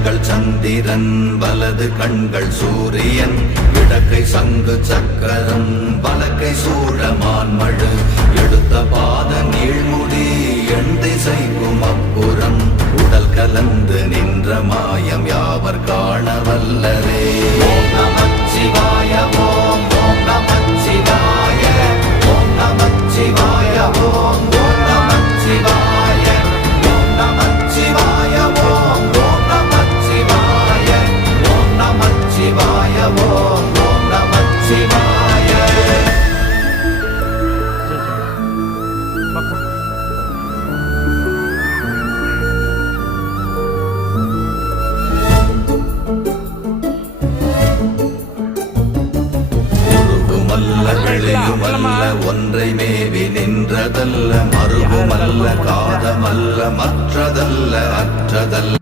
கண்கள் சந்திரன் வலது கண்கள் சூரியன் இடக்கை சங்கு சக்கரம் வலக்கை சூழமான்மழு எடுத்த பாத நீழ்முடி எண் திசைக்கும் அப்புறம் உடல் கலந்து நின்ற மாயம் யாவர் காண வல்லரே. ஓம் நமச்சிவாய ஓம் ஓம் நமச்சிவாய ஓம் நமச்சிவாய ஓம் ஓம் நமச்சிவாய ஓம் நமச்சிவாய ஓம் ஓம் நமச்சிவாய ஓம் நமச்சிவாய ஓம் ஓம் நமச்சிவாய. வெளியுமல்ல ஒன்றை மேவி நின்றதல்ல மறுபுமல்ல காதமல்ல மற்றதல்ல அற்றதல்ல